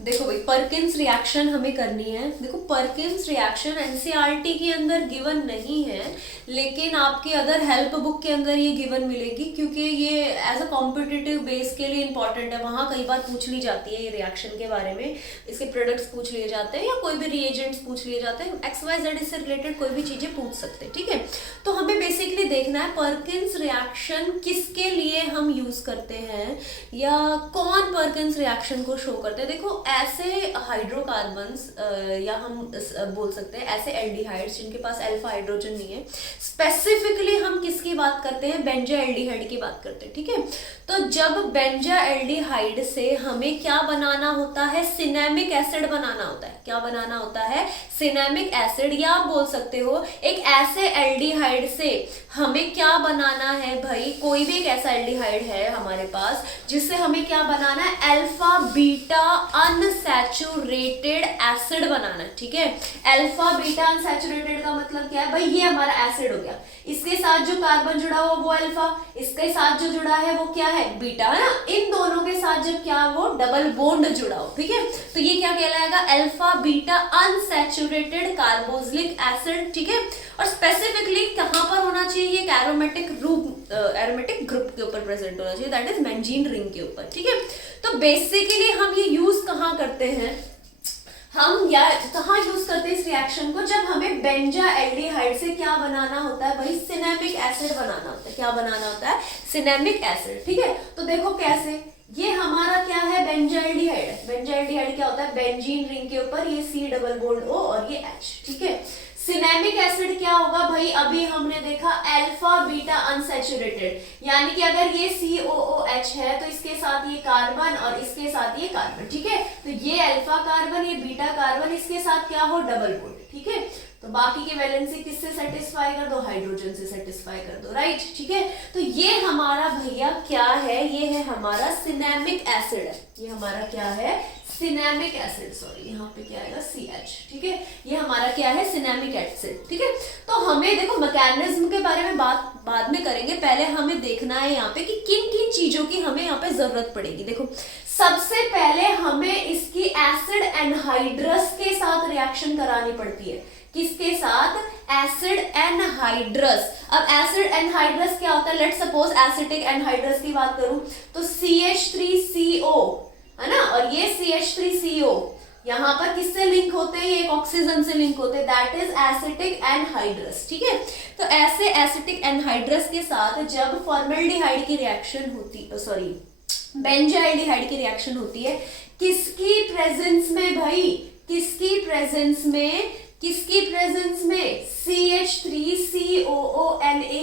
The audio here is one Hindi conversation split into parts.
देखो भाई, परकिंस रिएक्शन हमें करनी है। देखो, परकिंस रिएक्शन एनसीईआरटी के अंदर गिवन नहीं है, लेकिन आपके अदर हेल्प बुक के अंदर ये गिवन मिलेगी, क्योंकि ये एज अ कॉम्पिटिटिव बेस के लिए इंपॉर्टेंट है। वहाँ कई बार पूछ ली जाती है ये रिएक्शन के बारे में, इसके प्रोडक्ट्स पूछ लिए जाते हैं या कोई भी रिएजेंट्स पूछ लिए जाते हैं, XYZ इससे रिलेटेड कोई भी चीजें पूछ सकते हैं। ठीक है, तो हमें बेसिकली देखना है परकिंस रिएक्शन किसके लिए हम यूज करते हैं, या कौन परकिंस रिएक्शन को शो करते हैं। देखो, ऐसे हाइड्रोकार्बन्स या हम बोल सकते हैं ऐसे एल्डिहाइड्स जिनके पास अल्फा हाइड्रोजन नहीं है, स्पेसिफिकली हम किसकी बात करते हैं, बेंजाएल्डिहाइड की बात करते हैं। ठीक है, तो जब बेंजाएल्डिहाइड से हमें क्या बनाना होता है, सिनेमिक एसिड बनाना होता है। क्या बनाना होता है, सिनेमिक एसिड, या आप बोल सकते हो एक ऐसे एल्डिहाइड से हमें क्या बनाना है भाई, कोई भी एक ऐसा एल्डिहाइड है हमारे पास जिससे हमें क्या बनाना है, अल्फा बीटा अनसैचुरेटेड एसिड बनाना है। ठीक है, अल्फा बीटा अनसैचुरेटेड का मतलब क्या है भाई, ये हमारा एसिड हो गया, इसके साथ जो कार्बन जुड़ा हुआ वो अल्फा, इसके साथ जो जुड़ा है वो क्या है, बीटा, है ना। इन दोनों के साथ जब क्या वो डबल बॉन्ड जुड़ा हो, ठीक है, तो ये क्या कहलाएगा, alpha beta unsaturated carboxylic acid. ठीक है, और स्पेसिफिकली कहां पर होना चाहिए, ये एरोमेटिक ग्रुप के ऊपर प्रेजेंट होना चाहिए, दैट इज बेंजीन रिंग के ऊपर। ठीक है, तो बेसिकली हम ये यूज कहां करते हैं, हम या कहाँ यूज करते हैं इस रिएक्शन को, जब हमें बेंजाएल्डिहाइड से क्या बनाना होता है भाई, सिनेमिक एसिड बनाना होता है। क्या बनाना होता है, सिनेमिक एसिड। ठीक है, तो देखो कैसे, ये हमारा क्या है, बेंजाएल्डिहाइड है। बेंजाएल्डिहाइड क्या होता है, बेंजीन रिंग के ऊपर ये C डबल बॉन्ड O और ये H। ठीक है, सिनेमिक एसिड क्या होगा भाई, अभी हमने देखा अल्फा बीटा अनसैचुरेटेड, यानी कि अगर ये COOH है तो इसके साथ ये कार्बन और इसके साथ ये कार्बन। ठीक है, तो ये अल्फा कार्बन, ये बीटा कार्बन, इसके साथ क्या हो, डबल बॉन्ड। ठीक है, तो बाकी के वैलेंसी किससे सेटिस्फाई कर दो, हाइड्रोजन से सेटिस्फाई कर दो, राइट। ठीक है, तो ये हमारा भैया क्या है, ये है हमारा सिनेमिक एसिड है। ये हमारा क्या है, सिनेमिक एसिड, सॉरी यहाँ पे क्या आएगा, CH। ठीक है, ये हमारा क्या है, सिनेमिक एसिड। ठीक है, तो हमें देखो मैकेनिज्म के बारे में बात बाद में करेंगे, पहले हमें देखना है यहाँ पे कि किन किन चीजों की हमें यहाँ पे जरूरत पड़ेगी। देखो, सबसे पहले हमें इसकी एसिड एनहाइड्रस के साथ रिएक्शन करानी पड़ती है। किसके साथ, एसिड एनहाइड्रस। अब एसिड एनहाइड्रस क्या होता है, लेट्स सपोज एसिटिक एनहाइड्रस की बात करूं तो CH3CO है ना, और ये CH3CO यहाँ पर किससे लिंक होते हैं, ये एक ऑक्सीजन से लिंक होते हैं, दैट इज एसिटिक एनहाइड्रस। ठीक है, तो ऐसे एसिटिक एनहाइड्रस के साथ जब फॉर्मल्डिहाइड की रिएक्शन होती, सॉरी बेंजाइल्डिहाइड की रिएक्शन होती है, किसकी प्रेजेंस में भाई, किसकी प्रेजेंस में, किसकी प्रेजेंस में, CH3COONA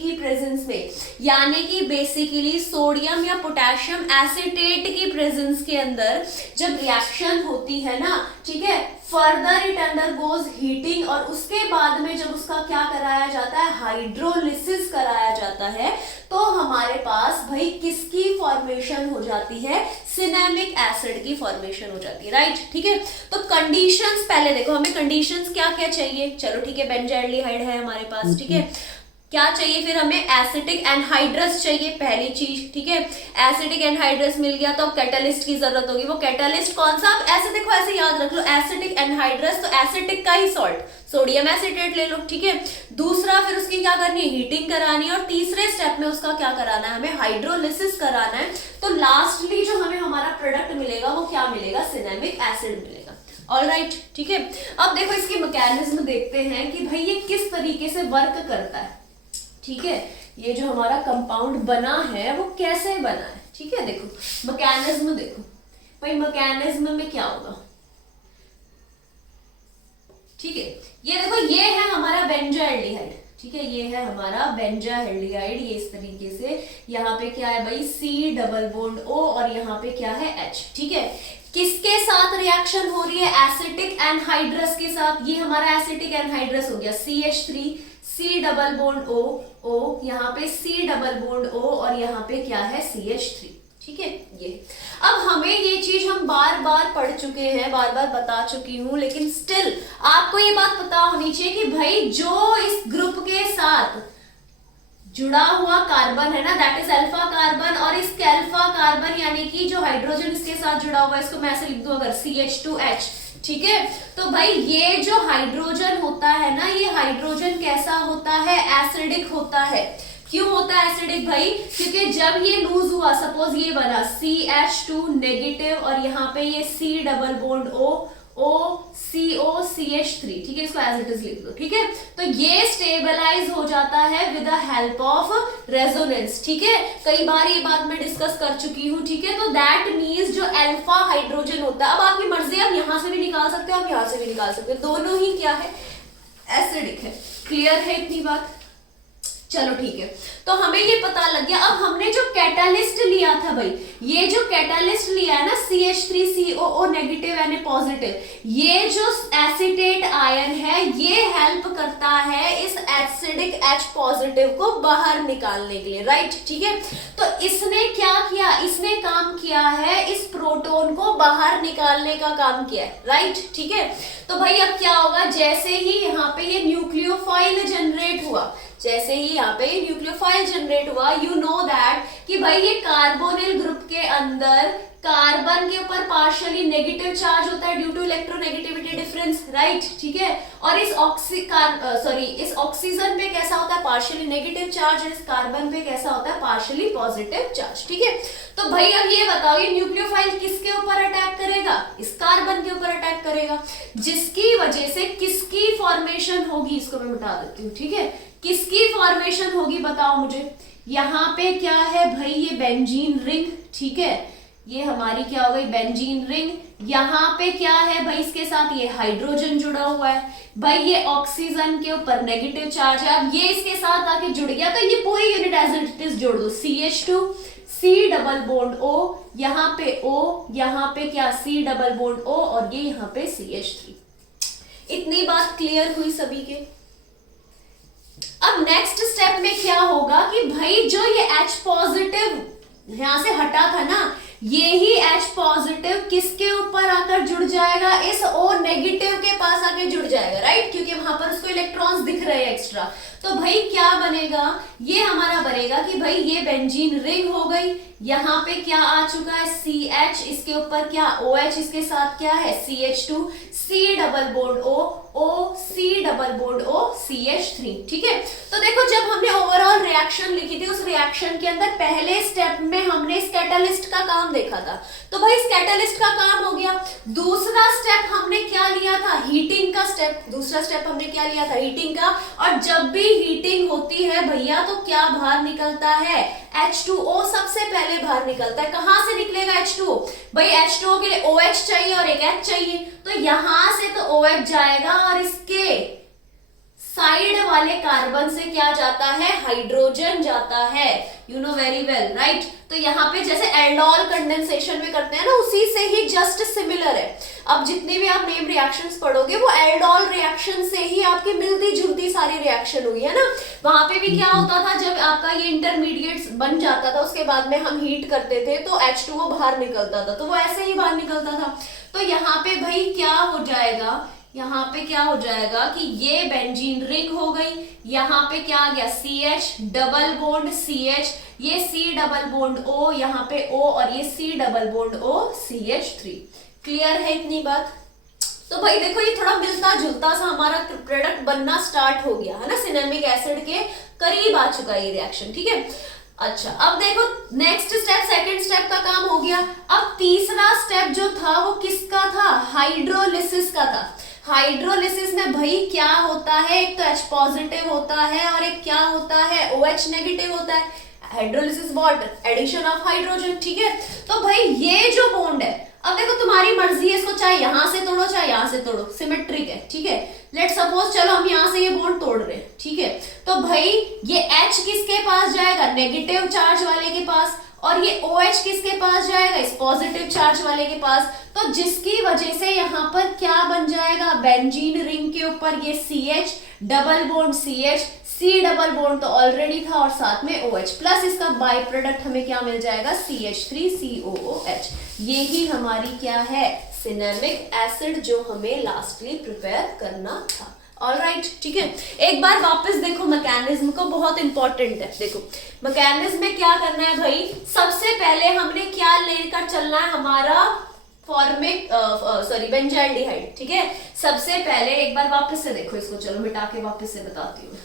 की प्रेजेंस में, यानी कि बेसिकली सोडियम या पोटेशियम एसीटेट की प्रेजेंस के अंदर जब रिएक्शन होती है ना, ठीक है, फर्दर इट अंडरगोज हीटिंग, और उसके बाद में जब उसका क्या कराया जाता है, हाइड्रोलिसिस कराया जाता है, तो हमारे पास भाई किसकी फॉर्मेशन हो जाती है, सिनेमिक एसिड की फॉर्मेशन हो जाती है, राइट। ठीक है, तो कंडीशंस पहले देखो, हमें कंडीशंस क्या क्या चाहिए, चलो ठीक है, बेंजाइल्डिहाइड है हमारे पास। ठीक है, क्या चाहिए फिर हमें, एसिटिक एनहाइड्रस चाहिए पहली चीज। ठीक है, एसिटिक एनहाइड्रस मिल गया तो कैटलिस्ट की जरूरत होगी। वो कैटलिस्ट कौन सा, आप ऐसे देखो, ऐसे याद रख लो, एसिटिक एनहाइड्रस तो एसिटिक का ही सॉल्ट, सोडियम एसिटेट ले लो। ठीक है, दूसरा फिर उसकी क्या करनी है, हीटिंग करानी है, और तीसरे स्टेप में उसका क्या कराना है, हमें हाइड्रोलिसिस कराना है। तो लास्टली जो हमें हमारा प्रोडक्ट मिलेगा वो क्या मिलेगा, सिनेमिक एसिड मिलेगा। ऑलराइट, ठीक है, अब देखो इसकी मैकेनिज्म देखते हैं कि भाई ये किस तरीके से वर्क करता है। ठीक है, ये जो हमारा कंपाउंड बना है वो कैसे बना है। ठीक है, देखो मैकेनिज्म देखो भाई, मैकेनिज्म में क्या होगा। ठीक है, ये देखो, ये है हमारा बेंजाइल्डिहाइड। ठीक है, ये है हमारा बेंजाइल्डिहाइड, ये इस तरीके से, यहाँ पे क्या है भाई, C डबल बॉन्ड O और यहाँ पे क्या है H। ठीक है, किसके साथ रिएक्शन हो रही है, एसिटिक एनहाइड्रस के साथ। ये हमारा एसिटिक एनहाइड्रस हो गया, CH3 C double bond O, यहाँ पे C डबल बॉन्ड O और यहाँ पे क्या है, CH3। ठीक है, ये अब हमें ये चीज हम बार बार पढ़ चुके हैं, बार बार बता चुकी हूं, लेकिन स्टिल आपको ये बात पता होनी चाहिए कि भाई जो इस ग्रुप के साथ जुड़ा हुआ कार्बन है ना, दैट इज अल्फा कार्बन, और इस अल्फा कार्बन यानी कि जो हाइड्रोजन इसके साथ जुड़ा हुआ है, इसको मैं ऐसे लिख दूं अगर CH2H, ठीक है। तो भाई ये जो हाइड्रोजन होता है ना, ये हाइड्रोजन कैसा होता है, एसिडिक होता है। क्यों होता है एसिडिक भाई, क्योंकि जब ये लूज हुआ, सपोज ये बना CH2 नेगेटिव और यहाँ पे ये C डबल बॉन्ड OCH3, ठीक है, इसको एज इट इज लिख दो, ठीक है। तो ये स्टेबलाइज हो जाता है with the help of resonance, ठीक है। कई बार ये बात मैं डिस्कस कर चुकी हूँ, ठीक है। तो दैट मीन्स जो अल्फा हाइड्रोजन होता है, अब आपकी मर्जी है, आप यहां से भी निकाल सकते हो, आप यहां से भी निकाल सकते हो, दोनों ही क्या है, एसिडिक है। क्लियर है इतनी बात, चलो ठीक है। तो हमें ये पता लग गया। अब हमने जो कैटालिस्ट लिया था भाई, ये जो कैटालिस्ट लिया है ना CH3COO नेगेटिव यानी पॉजिटिव, ये जो एसिटेट आयन है ये हेल्प करता है इस एसिडिक H पॉजिटिव को बाहर निकालने के लिए, राइट, ठीक है। तो इसने क्या किया, इसने काम किया है इस प्रोटोन को बाहर निकालने का काम किया है, राइट, ठीक है। तो भाई अब क्या होगा, जैसे ही यहाँ पे ये न्यूक्लियोफाइल जनरेट हुआ, जैसे ही यहाँ पे न्यूक्लियोफाइल जनरेट हुआ, यू नो दैट कि भाई ये कार्बोनिल ग्रुप के अंदर कार्बन के ऊपर पार्शियली नेगेटिव चार्ज होता है due to electronegativity difference, right, ठीक है। और इस ऑक्सीजन पे कैसा होता है, पार्शियली नेगेटिव चार्ज, और इस कार्बन पे कैसा होता है, पार्शियली पॉजिटिव चार्ज, ठीक है। तो भाई अब ये बताओ, ये न्यूक्लियोफाइल किसके ऊपर अटैक करेगा, इस कार्बन के ऊपर अटैक करेगा, जिसकी वजह से किसकी फॉर्मेशन होगी, इसको मैं मिटा देती हूँ, ठीक है। किसकी फॉर्मेशन होगी बताओ मुझे, यहाँ पे क्या है भाई, ये बेंजीन रिंग, ठीक है, ये हमारी क्या हो गई, बेंजीन रिंग। यहाँ पे क्या है भाई, इसके साथ ये हाइड्रोजन जुड़ा हुआ है भाई, ये ऑक्सीजन के ऊपर नेगेटिव चार्ज है। अब ये इसके साथ आके जुड़ गया, तो ये पूरी यूनिट एज इट इज जोड़ दो, CH2 C double bond O, यहाँ पे O, यहाँ पे क्या C डबल बॉन्ड O, और ये यहाँ पे CH3। इतनी बात क्लियर हुई सभी के। अब नेक्स्ट स्टेप में क्या होगा कि भाई जो ये H पॉजिटिव यहां से हटा था ना, ये ही H पॉजिटिव किसके ऊपर आकर जुड़ जाएगा, इस O नेगेटिव के पास आके जुड़ जाएगा, राइट, क्योंकि वहां पर उसको इलेक्ट्रॉन्स दिख रहे हैं एक्स्ट्रा। तो भाई क्या बनेगा, ये हमारा बनेगा कि भाई ये बेंजीन रिंग हो गई, यहाँ पे क्या आ चुका है CH, इसके ऊपर क्या OH, इसके साथ क्या है CH2 C double bond O C double bond O CH3, ठीक है। तो देखो जब हमने ओवरऑल रिएक्शन लिखी थी, उस रिएक्शन के अंदर पहले स्टेप में हमने इस कैटालिस्ट का काम देखा था, तो भाई इस कैटालिस्ट का काम हो गया। दूसरा स्टेप हमने क्या लिया था, हीटिंग का स्टेप, दूसरा स्टेप हमने क्या लिया था, हीटिंग का। और जब भी हीटिंग होती है भैया तो क्या बाहर निकलता है, H2O सबसे पहले बाहर निकलता है। कहां से निकलेगा H2O, भाई H2O के लिए OH चाहिए और एक H चाहिए, तो यहां से तो OH जाएगा और इसके साइड वाले कार्बन से क्या जाता है, हाइड्रोजन जाता है, you know very well, right. तो यहाँ पे जैसे एल्डोल कंडेंसेशन में करते हैं ना, उसी से ही जस्ट सिमिलर है। अब जितनी भी आप नेम रिएक्शंस पढ़ोगे वो एल्डोल रिएक्शन से ही आपकी मिलती जुलती सारी रिएक्शन हुई है ना। वहां पे भी क्या होता था, जब आपका ये इंटरमीडिएट बन जाता था उसके बाद में हम हीट करते थे तो H2O बाहर निकलता था, तो वो ऐसे ही बाहर निकलता था। तो यहाँ पे भाई क्या हो जाएगा, यहाँ पे क्या हो जाएगा कि ये बेंजीन रिंग हो गई, यहाँ पे क्या आ गया CH डबल बॉन्ड CH, ये C डबल बॉन्ड O, यहाँ पे O, और ये C double bond O CH3। Clear है इतनी बात। तो भाई देखो ये थोड़ा मिलता जुलता सा हमारा प्रोडक्ट बनना स्टार्ट हो गया है ना, सिनेमिक एसिड के करीब आ चुका है ये रिएक्शन, ठीक है। अच्छा अब देखो नेक्स्ट स्टेप, सेकंड स्टेप का काम हो गया। अब तीसरा स्टेप जो था वो किसका था, हाइड्रोलिसिस का था। हाइड्रोलिसिस में भाई क्या होता है, एक तो H पॉजिटिव होता है और एक क्या होता है, OH नेगेटिव होता है। Hydrolysis what, addition of hydrogen, ठीक है। तो भाई ये जो बॉन्ड है, अब देखो तुम्हारी मर्जी है, इसको चाहे यहां से तोड़ो चाहे यहां से तोड़ो, सिमेट्रिक है, ठीक है। लेट सपोज चलो हम यहां से ये बॉन्ड तोड़ रहे हैं, ठीक है। तो भाई ये H किसके पास जाएगा, नेगेटिव चार्ज वाले के पास, और ये OH किसके पास जाएगा, इस पॉजिटिव चार्ज वाले के पास। तो जिसकी वजह से यहाँ पर क्या बन जाएगा, बेंजीन रिंग के ऊपर ये CH double bond CH, C double bond तो ऑलरेडी था और साथ में OH प्लस इसका बाय प्रोडक्ट हमें क्या मिल जाएगा, CH3COOH। ये ही हमारी क्या है, सिनेमिक एसिड जो हमें लास्टली प्रिपेयर करना था, ऑलराइट, ठीक है। एक बार वापस देखो मैकेनिज्म को, बहुत इंपॉर्टेंट है। देखो मैकेनिज्म में क्या करना है भाई, सबसे पहले हमने क्या लेकर चलना है, हमारा फॉर्मिक बेंजाइल्डिहाइड, ठीक है। सबसे पहले एक बार वापस से देखो इसको, चलो मिटा के वापस से बताती हूँ।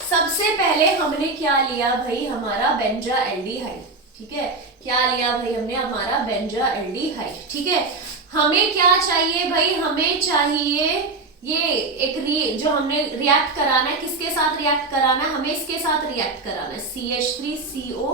सबसे पहले हमने क्या लिया भाई, हमारा बेंजाइल्डिहाइड, ठीक है। क्या लिया भाई हमने, हमारा बेंजाइल्डिहाइड, ठीक है। हमें क्या चाहिए भाई, हमें चाहिए ये एक जो हमने रिएक्ट कराना है, किसके साथ रिएक्ट कराना है, हमें इसके साथ रिएक्ट कराना है, CH3CO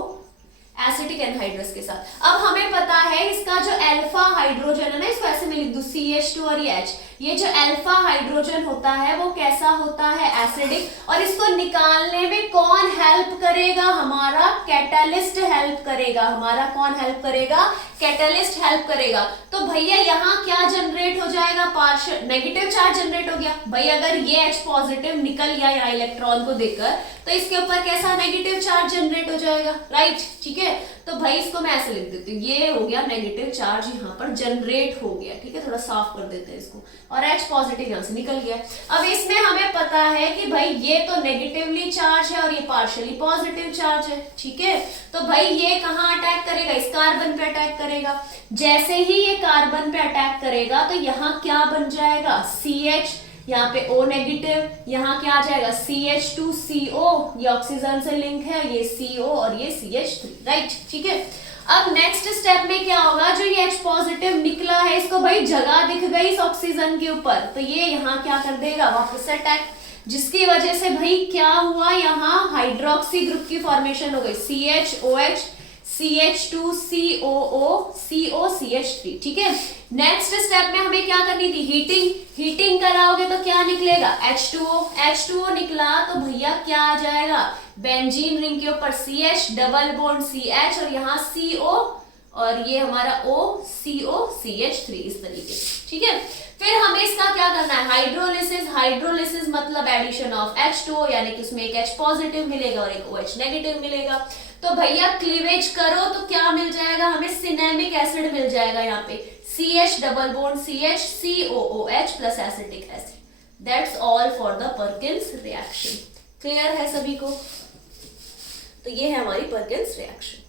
एसिटिक एनहाइड्रस के साथ। अब हमें पता है इसका जो अल्फा हाइड्रोजन है ना, इसको ऐसे में लिख दूं CH2 और ये H, ये जो अल्फा हाइड्रोजन होता है वो कैसा होता है, एसिडिक। और इसको निकालने में कौन हेल्प करेगा, हमारा कैटालिस्ट हेल्प करेगा। हमारा कौन हेल्प करेगा, कैटालिस्ट हेल्प करेगा। तो भैया यहाँ क्या जनरेट हो जाएगा, पार्शियल नेगेटिव चार्ज जनरेट हो गया भाई। अगर ये H पॉजिटिव निकल गया यहाँ इलेक्ट्रॉन को देकर, तो इसके ऊपर कैसा नेगेटिव चार्ज जनरेट हो जाएगा, राइट, ठीक है। तो भाई इसको मैं ऐसे लिख देती हूँ, ये हो गया नेगेटिव चार्ज यहाँ पर जनरेट हो गया, ठीक है। थोड़ा साफ कर देते हैं इसको, और H पॉजिटिव यहाँ से निकल गया। अब इसमें हमें पता है कि भाई ये तो नेगेटिवली चार्ज है और ये पार्शियली पॉजिटिव चार्ज है, ठीक है। तो भाई ये कहाँ अटैक करेगा, इस कार्बन पे अटैक करेगा। जैसे ही ये कार्बन पे अटैक करेगा तो यहाँ क्या बन जाएगा, CH, यहाँ पे O नेगेटिव, यहाँ क्या आ जाएगा CH2CO, ये ऑक्सीजन से लिंक है, ये CO और ये CH3, राइट, ठीक है। अब नेक्स्ट स्टेप में क्या होगा, जो ये H पॉजिटिव निकला है इसको भाई जगह दिख गई इस ऑक्सीजन के ऊपर, तो ये यहाँ क्या कर देगा, वापस से अटैक, जिसकी वजह से भाई क्या हुआ, यहाँ हाइड्रोक्सी ग्रुप की फॉर्मेशन हो गई, CHOH CH2COO COCH3, ठीक है। नेक्स्ट स्टेप में हमें क्या करनी थी, हीटिंग कराओगे तो क्या निकलेगा, H2O निकला, तो भैया क्या आ जाएगा, बेंजीन रिंग के ऊपर CH, डबल बॉन्ड CH और यहाँ CO और ये हमारा O CO CH3, इस तरीके से, ठीक है। फिर हमें इसका क्या करना है, हाइड्रोलिसिस मतलब एडिशन ऑफ H2O, यानी कि उसमें एक H पॉजिटिव मिलेगा और एक OH नेगेटिव मिलेगा। तो भैया क्लीवेज करो तो क्या मिल जाएगा, हमें सिनेमिक एसिड मिल जाएगा, यहाँ पे CH double bond CH COOH plus acetic acid. That's all for the Perkins reaction. Clear है सभी को? तो ये है हमारी पर्किंस रिएक्शन।